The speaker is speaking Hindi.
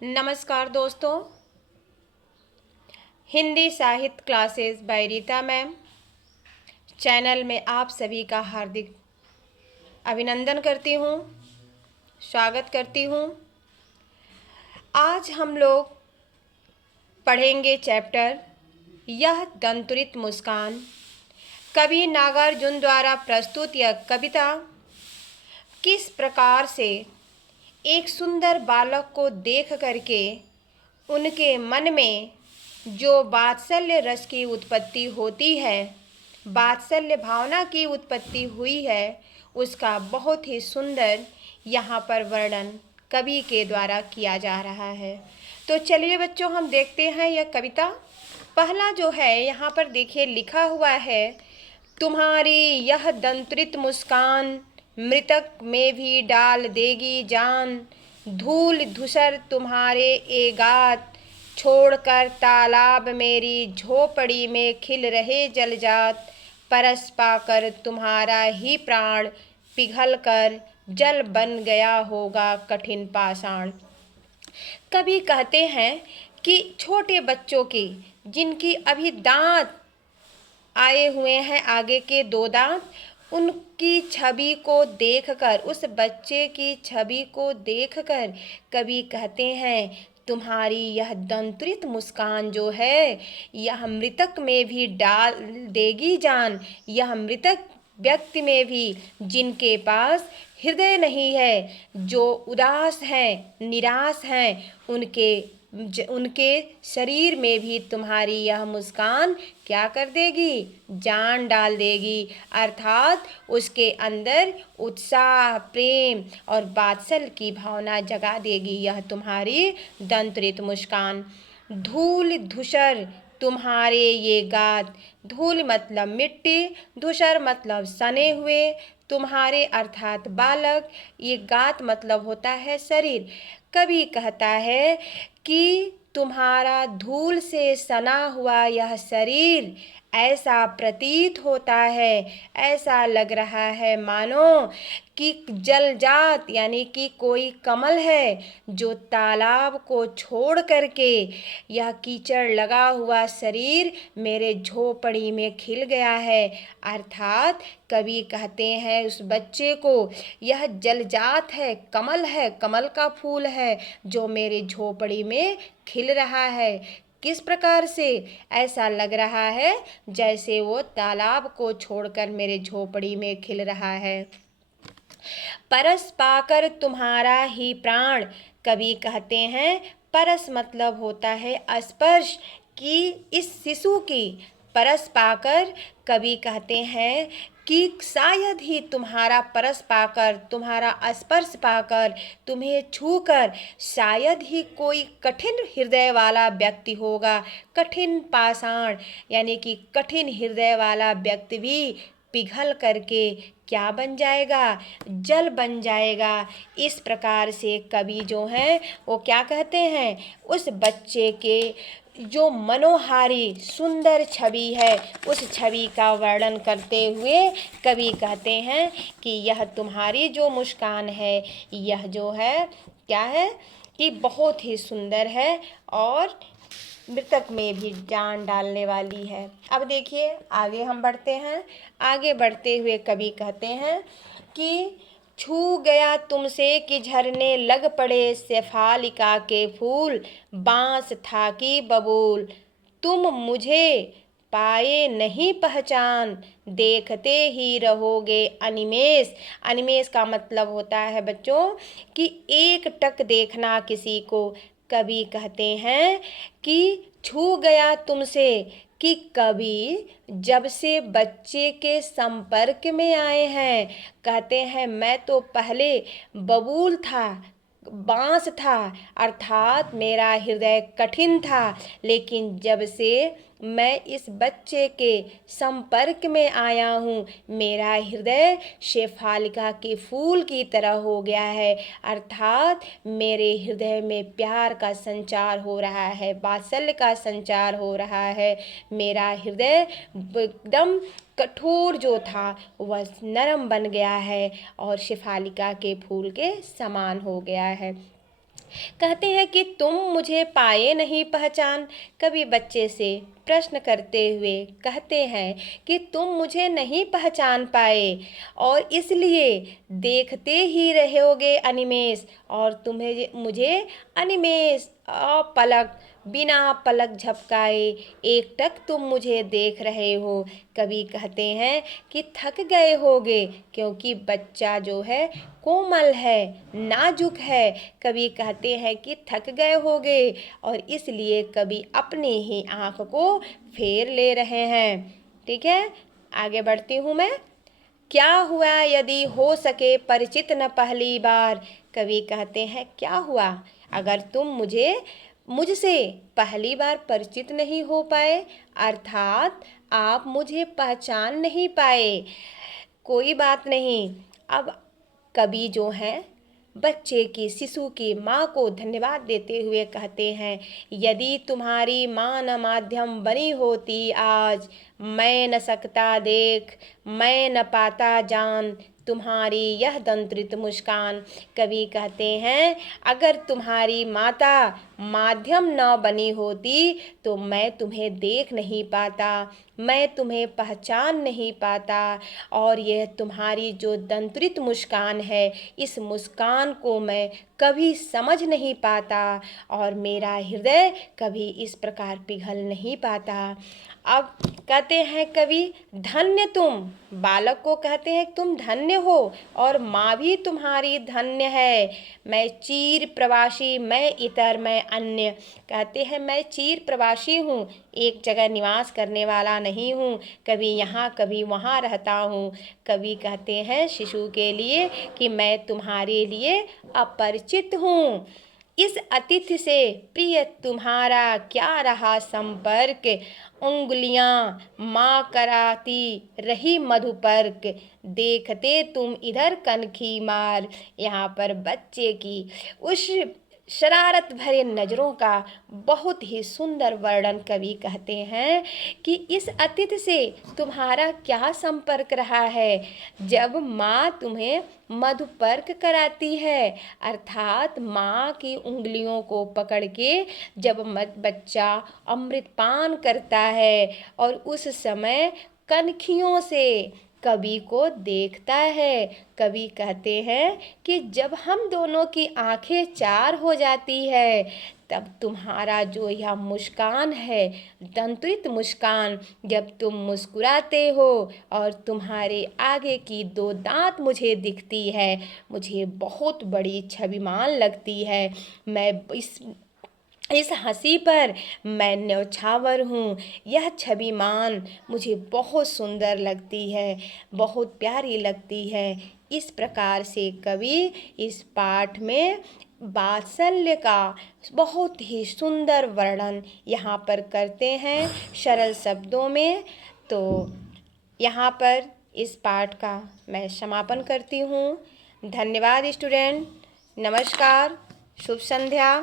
नमस्कार दोस्तों। हिंदी साहित्य classes bye Rita ma'am channel में आप सभी का हार्दिक अभिनंदन करती हूँ, स्वागत करती हूँ। आज हम लोग पढ़ेंगे चैप्टर यह दंतुरित मुस्कान। कवि नागार्जुन द्वारा प्रस्तुत यह कविता किस प्रकार से एक सुंदर बालक को देख करके उनके मन में जो वात्सल्य रस की उत्पत्ति होती है, वात्सल्य भावना की उत्पत्ति हुई है, उसका बहुत ही सुंदर यहाँ पर वर्णन कवि के द्वारा किया जा रहा है। तो चलिए बच्चों, हम देखते हैं यह कविता। पहला जो है यहाँ पर देखिए लिखा हुआ है, तुम्हारी यह दंतुरित मुस्कान मृतक में भी डाल देगी जान। धूल धूसर तुम्हारे एगात छोड़कर तालाब मेरी झोपड़ी में खिल रहे जलजात। परस पाकर तुम्हारा ही प्राण पिघल कर जल बन गया होगा कठिन पाषाण। कवि कहते हैं कि छोटे बच्चों की जिनकी अभी दांत आए हुए हैं, आगे के 2 दांत, उनकी छवि को देखकर, उस बच्चे की छवि को देखकर कवि कहते हैं तुम्हारी यह दंतुरित मुस्कान जो है यह मृतक में भी डाल देगी जान। यह मृतक व्यक्ति में भी जिनके पास हृदय नहीं है, जो उदास हैं, निराश हैं, उनके शरीर में भी तुम्हारी यह मुस्कान क्या कर देगी? जान डाल देगी। अर्थात उसके अंदर उत्साह, प्रेम और वात्सल्य की भावना जगा देगी यह तुम्हारी दंतुरित मुस्कान। धूल धूसर तुम्हारे ये गात, धूल मतलब मिट्टी, धूसर मतलब सने हुए, तुम्हारे अर्थात बालक, ये गात मतलब होता है शरीर। कवि कहता है कि तुम्हारा धूल से सना हुआ यह शरीर ऐसा प्रतीत होता है, ऐसा लग रहा है मानो कि जलजात यानी कि कोई कमल है जो तालाब को छोड़ करके यह कीचड़ लगा हुआ शरीर मेरे झोपड़ी में खिल गया है। अर्थात कवि कहते हैं उस बच्चे को यह जलजात है, कमल का फूल है जो मेरे झोपड़ी में खिल रहा है। किस प्रकार से? ऐसा लग रहा है जैसे वो तालाब को छोड़कर मेरे झोपड़ी में खिल रहा है। परस पाकर तुम्हारा ही प्राण, कवि कहते हैं परस मतलब होता है स्पर्श की इस शिशु की। परस पाकर कवि कहते हैं कि शायद ही तुम्हारा परस पाकर, तुम्हारा स्पर्श पाकर, तुम्हें छूकर शायद ही कोई कठिन हृदय वाला व्यक्ति होगा। कठिन पाषाण यानी कि कठिन हृदय वाला व्यक्ति भी पिघल करके क्या बन जाएगा? जल बन जाएगा। इस प्रकार से कवि जो हैं वो क्या कहते हैं, उस बच्चे के जो मनोहारी सुंदर छवि है उस छवि का वर्णन करते हुए कवि कहते हैं कि यह तुम्हारी जो मुस्कान है यह जो है क्या है कि बहुत ही सुंदर है और मृतक में भी जान डालने वाली है। अब देखिए आगे हम बढ़ते हैं। आगे बढ़ते हुए कवि कहते हैं कि छू गया तुमसे कि झरने लग पड़े शेफालिका के फूल, बांस था कि बबूल, तुम मुझे पाए नहीं पहचान, देखते ही रहोगे अनिमेष। अनिमेष का मतलब होता है बच्चों कि एक टक देखना किसी को। कवि कहते हैं कि छू गया तुमसे, कि कवि जब से बच्चे के संपर्क में आए हैं कहते हैं मैं तो पहले बबूल था, बांस था, अर्थात मेरा हृदय कठिन था, लेकिन जब से मैं इस बच्चे के संपर्क में आया हूँ मेरा हृदय शेफालिका के फूल की तरह हो गया है। अर्थात मेरे हृदय में प्यार का संचार हो रहा है, वात्सल्य का संचार हो रहा है। मेरा हृदय एकदम कठोर जो था वह नरम बन गया है और शेफालिका के फूल के समान हो गया है। कहते हैं कि तुम मुझे पाए नहीं पहचान। कवि बच्चे से प्रश्न करते हुए कहते हैं कि तुम मुझे नहीं पहचान पाए और इसलिए देखते ही रहोगे अनिमेष, और तुम्हें मुझे अनिमेष अपलक बिना पलक झपकाए एकटक तुम मुझे देख रहे हो। कवि कहते हैं कि थक गए होगे, क्योंकि बच्चा जो है कोमल है, नाजुक है। कवि कहते हैं कि थक गए होगे और इसलिए कवि अपनी ही आँख को फेर ले रहे हैं। ठीक है, आगे बढ़ती हूँ मैं। क्या हुआ यदि हो सके परिचित न पहली बार। कवि कहते हैं क्या हुआ अगर तुम मुझसे पहली बार परिचित नहीं हो पाए, अर्थात आप मुझे पहचान नहीं पाए। कोई बात नहीं। अब कवि जो हैं बच्चे की, शिशु की माँ को धन्यवाद देते हुए कहते हैं, यदि तुम्हारी माँ न माध्यम बनी होती आज, मैं न सकता देख, मैं न पाता जान तुम्हारी यह दंत्रित मुस्कान। कवि कहते हैं अगर तुम्हारी माता माध्यम न बनी होती तो मैं तुम्हें देख नहीं पाता, मैं तुम्हें पहचान नहीं पाता, और यह तुम्हारी जो दंत्रित मुस्कान है, इस मुस्कान को मैं कभी समझ नहीं पाता और मेरा हृदय कभी इस प्रकार पिघल नहीं पाता। अब कहते हैं कवि, धन्य तुम, बालक को कहते हैं तुम धन्य हो और माँ भी तुम्हारी धन्य है। मैं चीर प्रवासी, मैं इतर, मैं अन्य। कहते हैं मैं चीर प्रवासी हूँ, एक जगह निवास करने वाला नहीं हूँ, कभी यहाँ कभी वहाँ रहता हूँ। कवि कहते हैं शिशु के लिए कि मैं तुम्हारे लिए अपरिचित हूँ। इस अतिथि से प्रिय तुम्हारा क्या रहा संपर्क, उंगलियां माँ कराती रही मधुपर्क, देखते तुम इधर कनखी मार। यहाँ पर बच्चे की उस शरारत भरे नज़रों का बहुत ही सुंदर वर्णन कवि कहते हैं कि इस अतिथि से तुम्हारा क्या संपर्क रहा है। जब माँ तुम्हें मधुपर्क कराती है, अर्थात माँ की उंगलियों को पकड़ के जब बच्चा अमृतपान करता है और उस समय कनखियों से कवि को देखता है। कवि कहते हैं कि जब हम दोनों की आंखें चार हो जाती है, तब तुम्हारा जो यह मुस्कान है, दंत्रित मुस्कान, जब तुम मुस्कुराते हो और तुम्हारे आगे की दो दांत मुझे दिखती है, मुझे बहुत बड़ी छविमान लगती है। मैं इस हंसी पर मैं न्यौछावर हूँ। यह छविमान मुझे बहुत सुंदर लगती है, बहुत प्यारी लगती है। इस प्रकार से कवि इस पाठ में वात्सल्य का बहुत ही सुंदर वर्णन यहाँ पर करते हैं सरल शब्दों में। तो यहाँ पर इस पाठ का मैं समापन करती हूँ। धन्यवाद स्टूडेंट, नमस्कार, शुभ संध्या।